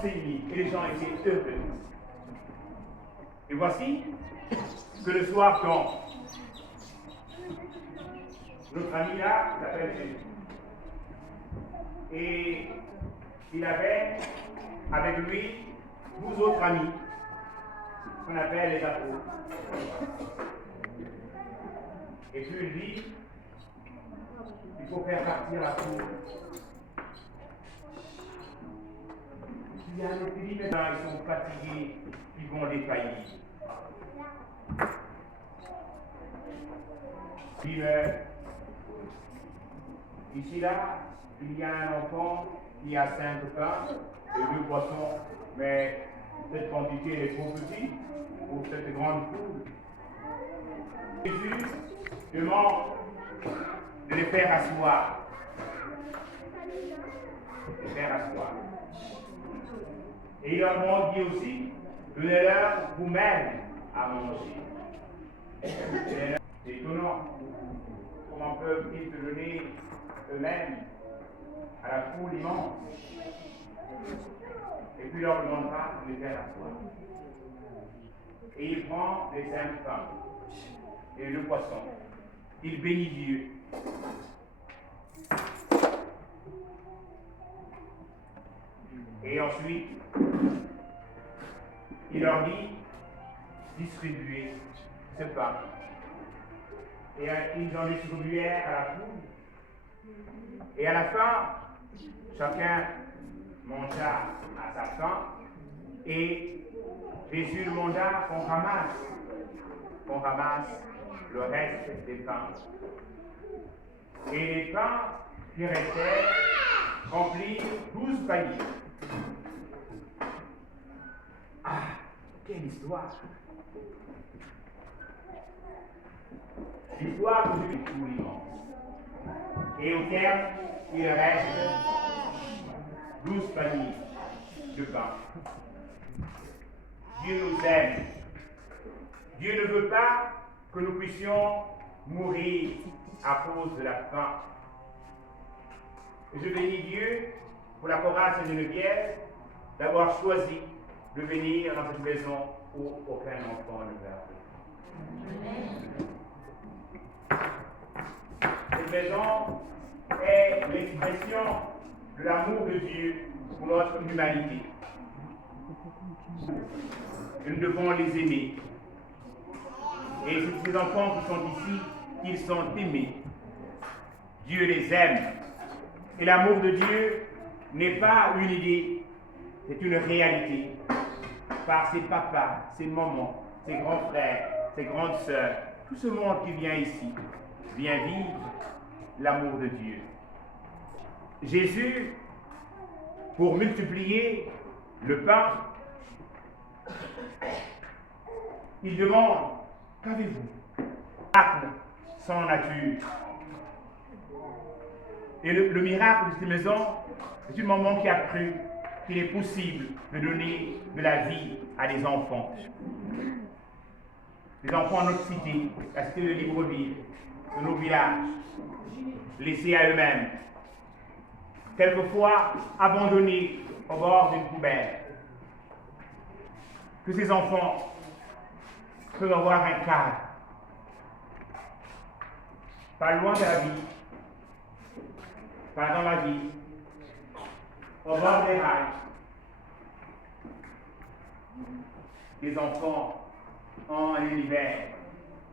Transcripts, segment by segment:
enseigné et les gens étaient heureux. Et voici que le soir tombe. Notre ami là s'appelle Jésus. Et il avait avec lui 12 autres amis qu'on appelle les apôtres. Et puis il dit, il faut faire partir la foule. Il y a des pays maintenant, ils sont fatigués, ils vont défaillir. Puis, ici là, il y a un enfant qui a 5 pains et 2 poissons, mais cette quantité est trop petite pour cette grande foule. Jésus demande de les faire asseoir. Les faire asseoir. Et il leur dit aussi, donnez-leur vous-même à manger. C'est étonnant. Comment peuvent-ils se donner eux-mêmes à la foule immense? Et puis il leur demandera de les faire asseoir. Et il prend les 5 pains et les 2 poissons. Il bénit Dieu. Et ensuite, il leur dit, distribuez ce pain. Et ils en distribuèrent à la foule. Et à la fin, chacun mangea à sa faim. Et Jésus demanda qu'on ramasse le reste des pains. Et les pains qui restaient remplirent 12 paniers. Ah, quelle histoire! L'histoire que je tout l'immense. Et au terme, il reste 12 paniers de pain. Dieu nous aime. Dieu ne veut pas que nous puissions mourir à cause de la faim. Et je bénis Dieu pour la chorale Saint-Geneviève d'avoir choisi de venir dans cette maison où aucun enfant ne meurt. Cette maison est l'expression de l'amour de Dieu pour notre humanité. Et nous devons les aimer. Et ces enfants qui sont ici, ils sont aimés. Dieu les aime. Et l'amour de Dieu n'est pas une idée, c'est une réalité. Par ses papas, ses mamans, ses grands frères, ses grandes sœurs, tout ce monde qui vient ici, vient vivre l'amour de Dieu. Jésus, pour multiplier le pain, il demande, qu'avez-vous? Miracle sans nature. Et le miracle de cette maison, c'est une maman qui a cru qu'il est possible de donner de la vie à des enfants. Des enfants de notre cité, la cité de Libreville, de nos villages, laissés à eux-mêmes, quelquefois abandonnés au bord d'une poubelle. Que ces enfants peuvent avoir un cadre, pas loin de la vie, pas dans la vie, au bord des rails. Les enfants ont un univers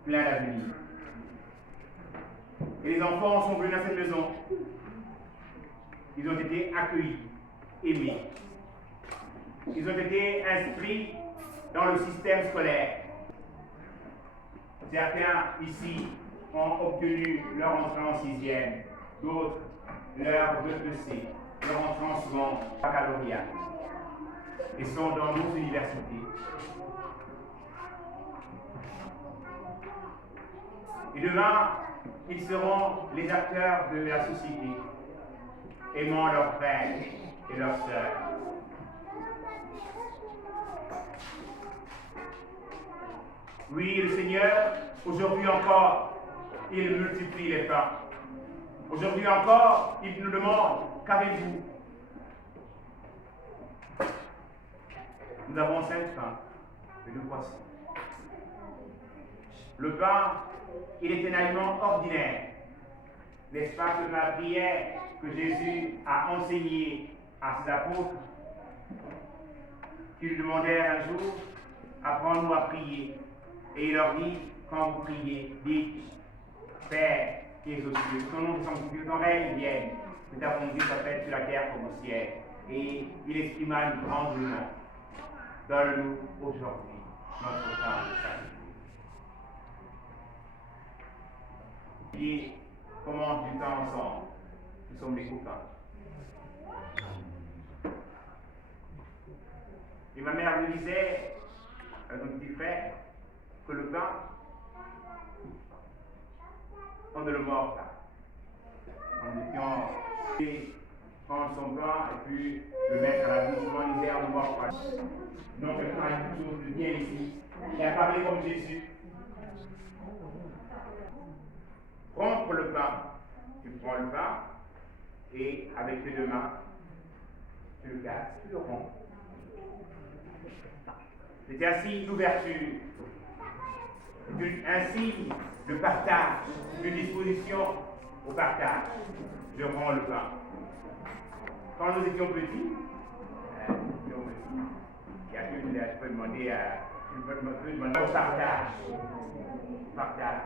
plein d'avenir. Et les enfants sont venus dans cette maison. Ils ont été accueillis, aimés. Ils ont été inscrits dans le système scolaire. Certains ici ont obtenu leur entrée en 6e, d'autres leur BEC, leur entrée en second baccalauréat, et sont dans nos universités. Et demain, ils seront les acteurs de la société, aimant leurs frères et leurs sœurs. Oui, le Seigneur, aujourd'hui encore, il multiplie les pains. Aujourd'hui encore, il nous demande, qu'avez-vous? nous avons 5 pains et 2 poissons. Le pain, il est un aliment ordinaire. N'est-ce pas que la prière que Jésus a enseignée à ses apôtres, qui lui demandèrent un jour, apprends-nous à prier. Et il leur dit, quand vous priez, dites, Père qui es aux cieux, que ton nom soit sanctifié, que ton règne vienne, que ta volonté soit faite sur la terre comme au ciel. Et il exprima une grande demande. Donne-nous aujourd'hui notre pain de salut. Et commence du temps ensemble. Nous sommes des copains. Et ma mère me disait, à mon petit frère, que le pain, on ne le mord pas. On étions prendre son pain et puis le mettre à la bouche, on disait, on ne mord pas. Donc le pain est quelque chose de bien ici. Il a parlé comme Jésus. Rompre le pain. Tu prends le pain et avec tes 2 mains, tu le casses, tu le romps. C'était un signe d'ouverture, un signe de partage, d'une disposition au partage. Je rends le pain. Quand nous étions petits, il y a une, je peux demander au partage. Partage.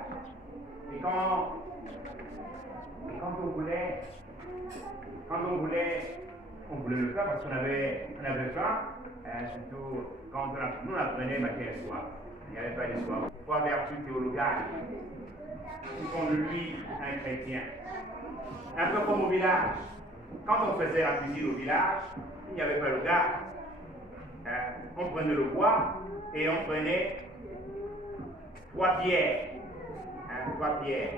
Et quand on voulait le faire parce qu'on avait faim, surtout quand nous apprenait matin et soir. Il n'y avait pas de soir. 3 vertus théologales qui font de lui un chrétien. Un peu comme au village. Quand on faisait la cuisine au village, il n'y avait pas le gaz. On prenait le bois et on prenait 3 pierres. 3 pierres.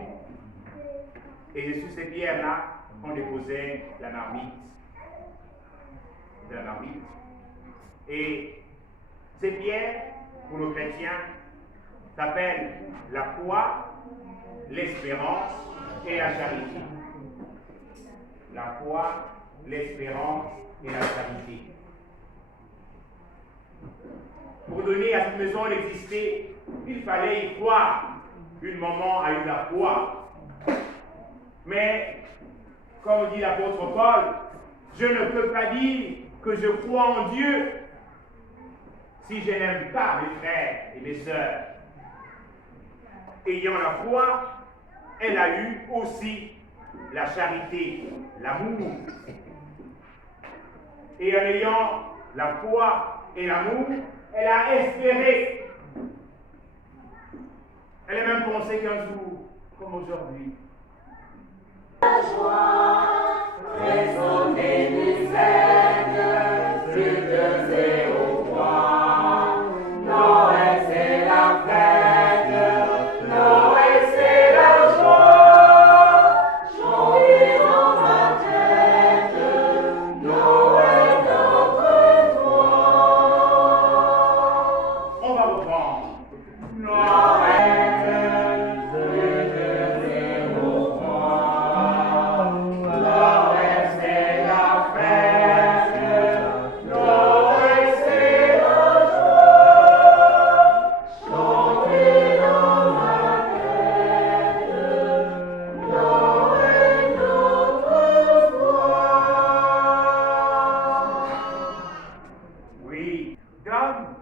Et sur ces pierres-là, on déposait la marmite. De la marmite. Et ces pierres, pour le chrétien, s'appellent la foi, l'espérance et la charité. La foi, l'espérance et la charité. Pour donner à cette maison d'exister, il fallait y croire. Une maman a eu la foi. Mais, comme dit l'apôtre Paul, je ne peux pas dire que je crois en Dieu si je n'aime pas mes frères et mes sœurs. Ayant la foi, elle a eu aussi la charité, l'amour. Et en ayant la foi et l'amour, elle a espéré. Elle a même pensé qu'un jour, comme aujourd'hui, la joie, résonner du Seigneur, du 2 et au 3. Noël c'est la fête, Noël c'est la joie, chanter dans ma tête, Noël notre foi. on va reprendre. Oui, donne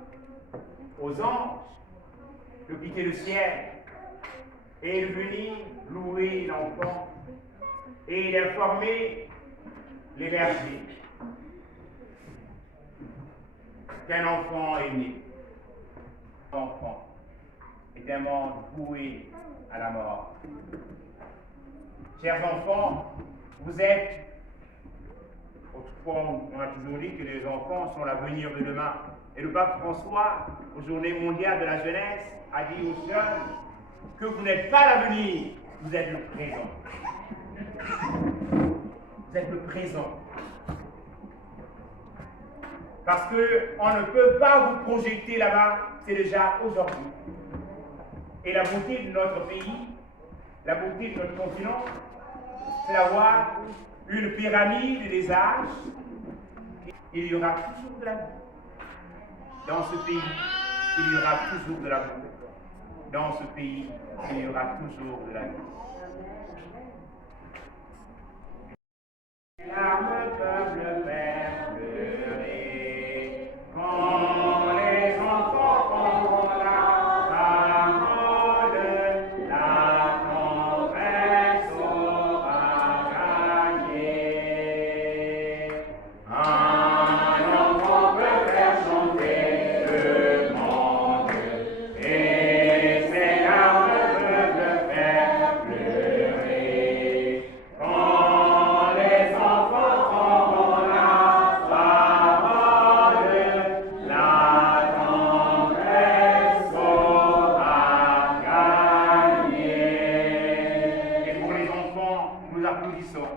aux anges de quitter le ciel et de venir louer l'enfant et d'informer les bergers qu'un enfant est né. L'enfant est un monde voué à la mort. Chers enfants, vous êtes, autrefois on a toujours dit que les enfants sont l'avenir de demain. Et le pape François, aux Journées mondiales de la jeunesse, a dit aux jeunes que vous n'êtes pas l'avenir, vous êtes le présent. Vous êtes le présent. Parce qu'on ne peut pas vous projeter là-bas, c'est déjà aujourd'hui. Et la beauté de notre pays, la beauté de notre continent, c'est d'avoir une pyramide des âges. Il y aura toujours de la vie. Dans ce pays, il y aura toujours de l'amour. Dans ce pays, il y aura toujours de la vie. Les larmes peuvent le faire pleurer quand les enfants auront la parole, la tendresse aura gagné. Un enfant peut faire chanter le monde et ses larmes peuvent le faire pleurer quand les enfants auront la parole, la tendresse aura gagné. Et pour les enfants, nous applaudissons.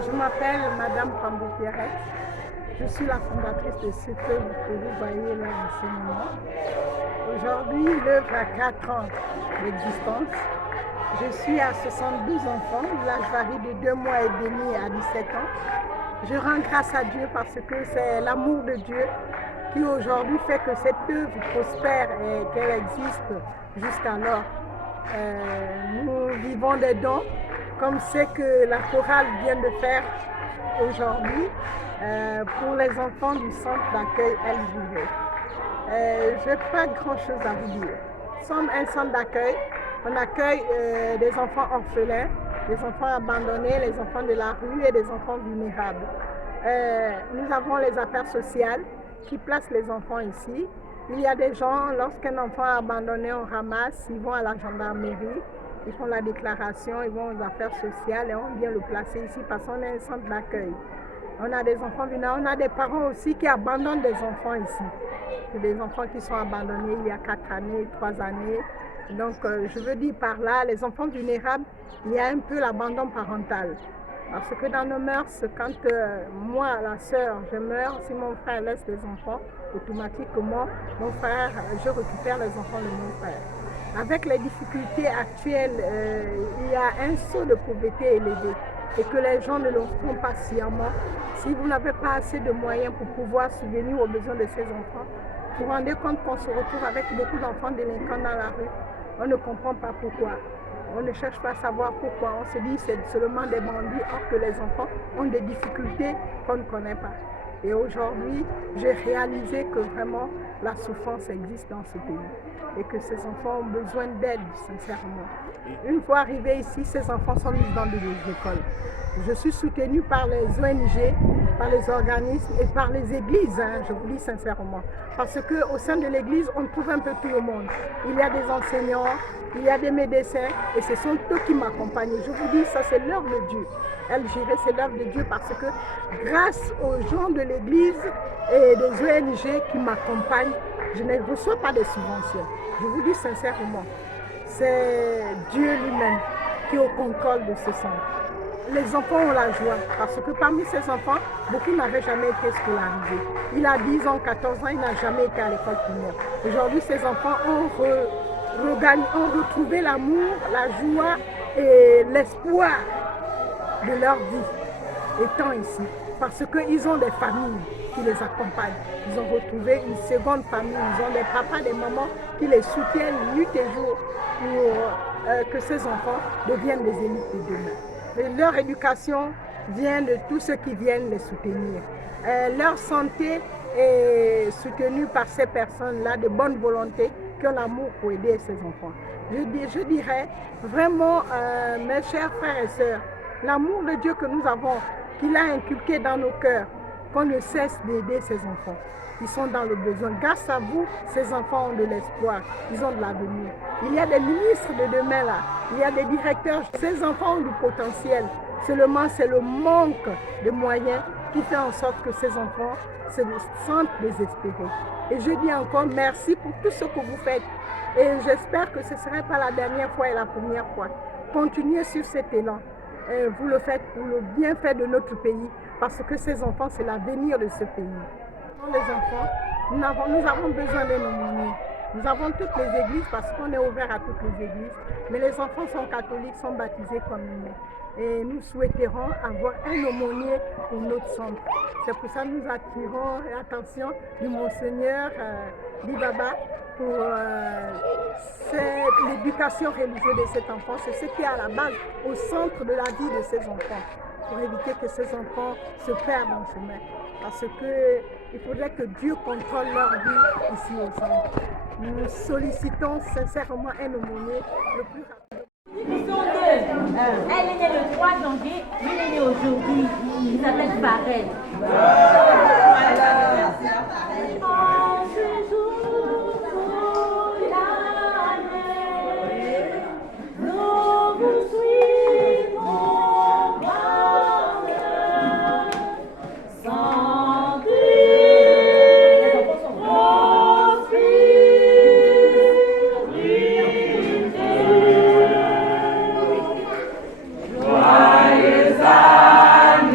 Je m'appelle Madame Pambou Pierrette. Je suis la fondatrice de ce que vous voyez là l'enseignement. Aujourd'hui, l'œuvre a 4 ans d'existence. Je suis à 72 enfants. L'âge varie de 2 mois et demi à 17 ans. Je rends grâce à Dieu parce que c'est l'amour de Dieu qui aujourd'hui fait que cette œuvre prospère et qu'elle existe jusqu'alors. Nous vivons des dons, comme c'est que la chorale vient de faire aujourd'hui pour les enfants du centre d'accueil LJV. Je n'ai pas grand-chose à vous dire. Nous sommes un centre d'accueil. On accueille des enfants orphelins, des enfants abandonnés, les enfants de la rue et des enfants vulnérables. Nous avons les affaires sociales qui placent les enfants ici. Il y a des gens, lorsqu'un enfant est abandonné, on ramasse, ils vont à la gendarmerie, ils font la déclaration, ils vont aux affaires sociales et on vient le placer ici parce qu'on est un centre d'accueil. On a des enfants vulnérables, on a des parents aussi qui abandonnent des enfants ici. Des enfants qui sont abandonnés il y a 4 années, 3 années. Donc je veux dire par là, les enfants vulnérables, il y a un peu l'abandon parental. Parce que dans nos mœurs, quand moi, la sœur, je meurs, si mon frère laisse les enfants, automatiquement, mon frère, je récupère les enfants de mon frère. Avec les difficultés actuelles, il y a un saut de pauvreté élevé et que les gens ne le font pas sciemment. Si vous n'avez pas assez de moyens pour pouvoir subvenir aux besoins de ces enfants, vous vous rendez compte qu'on se retrouve avec beaucoup d'enfants délinquants dans la rue. On ne comprend pas pourquoi. On ne cherche pas à savoir pourquoi. On se dit que c'est seulement des bandits, or que les enfants ont des difficultés qu'on ne connaît pas. Et aujourd'hui, j'ai réalisé que vraiment la souffrance existe dans ce pays et que ces enfants ont besoin d'aide, sincèrement. Une fois arrivés ici, ces enfants sont mis dans des écoles. Je suis soutenue par les ONG, par les organismes et par les églises, je vous dis sincèrement. Parce qu'au sein de l'église, on trouve un peu tout le monde. Il y a des enseignants, il y a des médecins et ce sont eux qui m'accompagnent. Je vous dis, ça c'est l'œuvre de Dieu. LJV, c'est l'œuvre de Dieu parce que grâce aux gens de l'église et des ONG qui m'accompagnent, je ne reçois pas de subventions. Je vous dis sincèrement, c'est Dieu lui-même qui est au contrôle de ce centre. Les enfants ont la joie parce que parmi ces enfants, beaucoup n'avaient jamais été scolarisés. Il a 10 ans, 14 ans, il n'a jamais été à l'école primaire. Aujourd'hui, ces enfants ont retrouvé l'amour, la joie et l'espoir de leur vie étant ici. Parce qu'ils ont des familles qui les accompagnent. Ils ont retrouvé une seconde famille. Ils ont des papas, des mamans qui les soutiennent nuit et jour pour que ces enfants deviennent des élites de demain. Et leur éducation vient de tous ceux qui viennent les soutenir. Leur santé est soutenue par ces personnes-là de bonne volonté qui ont l'amour pour aider ces enfants. Je dirais vraiment, mes chers frères et sœurs, l'amour de Dieu que nous avons, qu'il a inculqué dans nos cœurs, qu'on ne cesse d'aider ces enfants. Ils sont dans le besoin. Grâce à vous, ces enfants ont de l'espoir. Ils ont de l'avenir. Il y a des ministres de demain là. Il y a des directeurs. Ces enfants ont du potentiel. Seulement, c'est le manque de moyens qui fait en sorte que ces enfants se sentent désespérés. Et je dis encore merci pour tout ce que vous faites. Et j'espère que ce ne serait pas la dernière fois et la première fois. Continuez sur cet élan. Et vous le faites pour le bienfait de notre pays. Parce que ces enfants, c'est l'avenir de ce pays. Les enfants, nous avons besoin d'un aumônier. Nous avons toutes les églises parce qu'on est ouvert à toutes les églises. Mais les enfants sont catholiques, sont baptisés comme nous. Et nous souhaiterons avoir un aumônier pour notre centre. C'est pour ça que nous attirons l'attention du Monseigneur Dibaba pour l'éducation réalisée de cet enfant. C'est ce qui est à la base, au centre de la vie de ces enfants, pour éviter que ces enfants se perdent en chemin. Parce qu'il faudrait que Dieu contrôle leur vie ici au centre. Nous sollicitons sincèrement un aumônier le plus rapide. Ils sont deux. Elle est née le 3 janvier, lui est né aujourd'hui. Il s'appelle Farel. En ce jour pour l'année, nous vous suivrons par l'heure. Sans cri, prospérité. Joyeux anniversaire.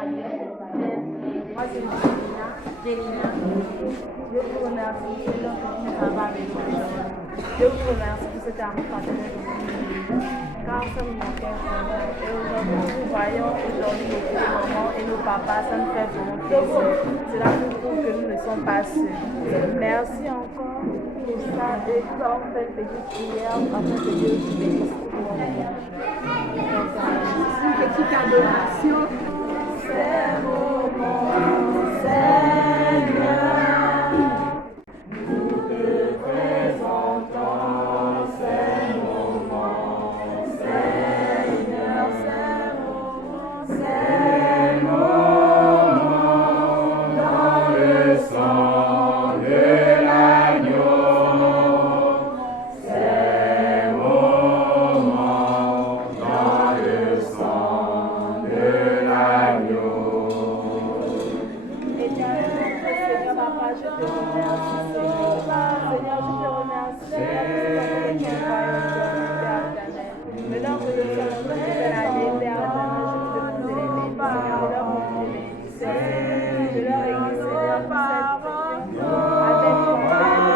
Moi, c'est Jélina. Je vous remercie pour ce que tu nous as avec nous. Je vous remercie pour cet amour fraternel car ça nous manquait vraiment. Et aujourd'hui, nous voyons aujourd'hui nos petits mamans et nos papas, ça nous fait vraiment plaisir. Cela nous prouve que nous ne sommes pas seuls. Merci encore pour ça. Et nous avons fait une petite prière afin que Dieu nous bénisse. Une petite adoration. C'est mon Seigneur. Nous te présentons ces moments, Seigneur, ces moments dans le sang de l'agneau, ces moments dans le sang de l'agneau. Seigneur, Papa, je te remercie, Seigneur, je te remercie, maintenant que nous sommes en train de faire la Père éternel, je te demande de les bénir, Seigneur, de leur montrer de l'église, de leur église, Seigneur, pour cette avec toi, que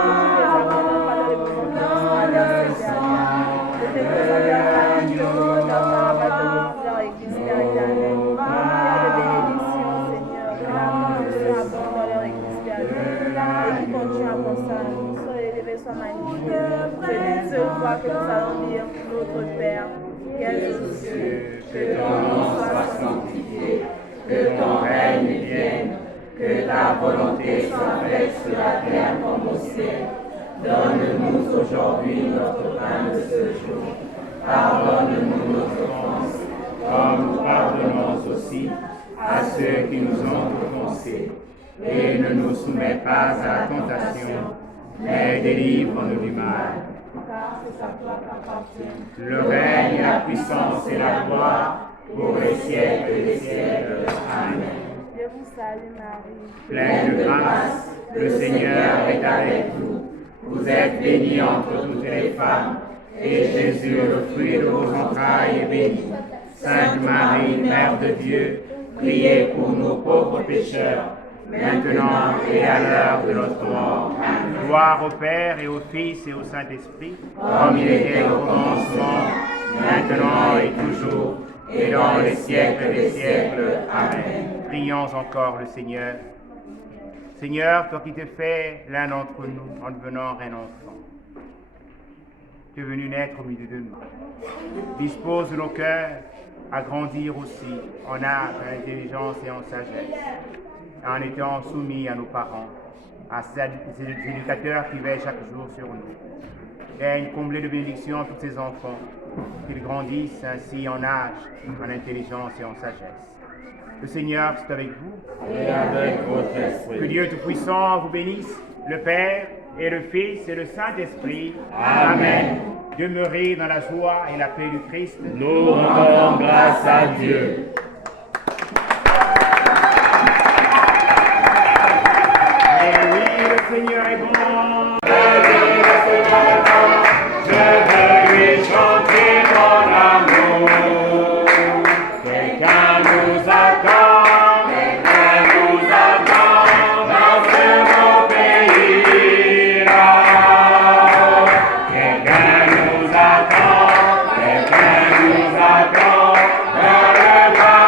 tu les abandonnes pas dans les moments de Seigneur, je te présente leur famille, je te présente leur travail, je te présente leur église, Père éternel, Père de bénédiction, Seigneur, que la bénédiction abonde dans leur église, Père éternel, et qui continue à constamment, nous sois élevés, sois magnifiés, c'est d'une seule fois que nous allons dire notre Père, qui es aux cieux, que ton nom soit sanctifié, que ton règne vienne, que ta volonté soit faite sur la terre comme au ciel. Donne-nous aujourd'hui notre pain de ce jour. Pardonne-nous nos offenses, Comme nous pardonnons aussi à ceux qui nous ont offensés. Et ne nous soumets pas à la tentation, mais délivre-nous du mal. car c'est à toi qu'appartient Le règne, la puissance et la gloire pour les siècles des siècles. Amen. Je vous salue Marie, Pleine de grâce, le Seigneur est avec vous. Vous êtes bénie entre toutes les femmes, et Jésus, le fruit de vos entrailles, est béni. Sainte Marie, Mère de Dieu, priez pour nous pauvres pécheurs, maintenant et à l'heure de notre mort. Amen. Gloire au Père et au Fils et au Saint-Esprit, comme il était au commencement, maintenant et toujours, et dans les siècles des siècles. Amen. Prions encore le Seigneur. Seigneur, toi qui t'es fait l'un d'entre nous en devenant un enfant, tu es venu naître au milieu de nous. Dispose nos cœurs à grandir aussi en âme, en intelligence et en sagesse, en étant soumis à nos parents, à ces éducateurs qui veillent chaque jour sur nous. Daigne combler de bénédictions tous ces enfants, qu'ils grandissent ainsi en âge, en intelligence et en sagesse. Le Seigneur est avec vous. Et avec votre esprit. Que Dieu Tout-Puissant vous bénisse, le Père et le Fils et le Saint-Esprit. Amen. Demeurez dans la joie et la paix du Christ. Nous rendons grâce à Dieu. Et oui, le Seigneur est bon. Je veux lui chanter mon amour. Quelqu'un nous attend, dans ce beau pays-là. Quelqu'un nous attend dans le paradis.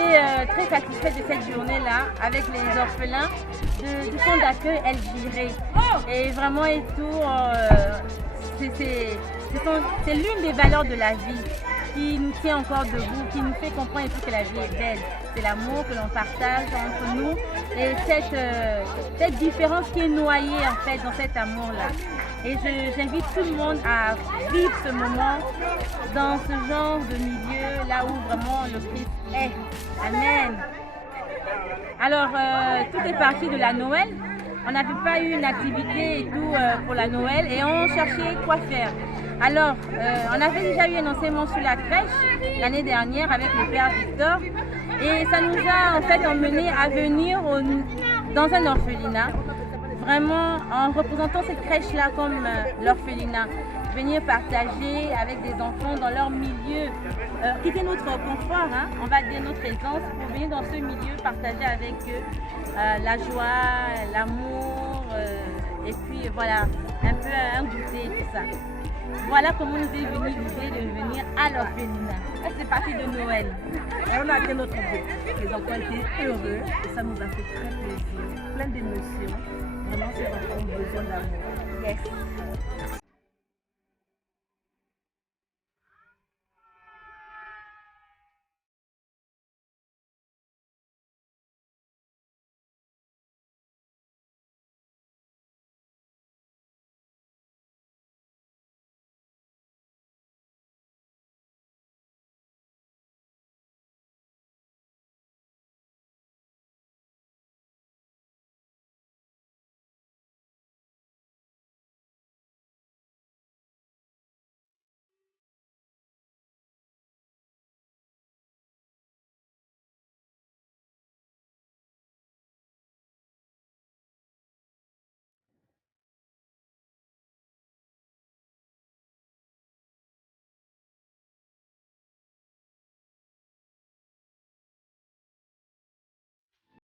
été très satisfaite de cette journée-là avec les orphelins du centre d'accueil Elviré. Et vraiment et tout, c'est l'une des valeurs de la vie qui nous tient encore debout, qui nous fait comprendre et tout que la vie est belle. C'est l'amour que l'on partage entre nous et cette différence qui est noyée en fait dans cet amour-là. Et j'invite tout le monde à vivre ce moment dans ce genre de milieu, là où vraiment le Christ est. Amen. Alors, tout est parti de la Noël. On n'avait pas eu une activité et tout pour la Noël et on cherchait quoi faire. Alors, on avait déjà eu un enseignement sur la crèche l'année dernière avec le Père Victor et ça nous a en fait emmené à venir dans un orphelinat, vraiment en représentant cette crèche-là comme l'orphelinat. Venir partager avec des enfants dans leur milieu, quitter notre confort, hein, on va dire notre aisance, pour venir dans ce milieu partager avec eux la joie, l'amour, et puis voilà, un peu un goûter et tout ça. Voilà comment nous est venue l'idée de venir à l'orphelinat. C'est parti de Noël. Et on a atteint notre objectif. Les enfants étaient heureux et ça nous a fait très plaisir. Plein d'émotions. Vraiment, ces enfants ont besoin d'amour. Yes.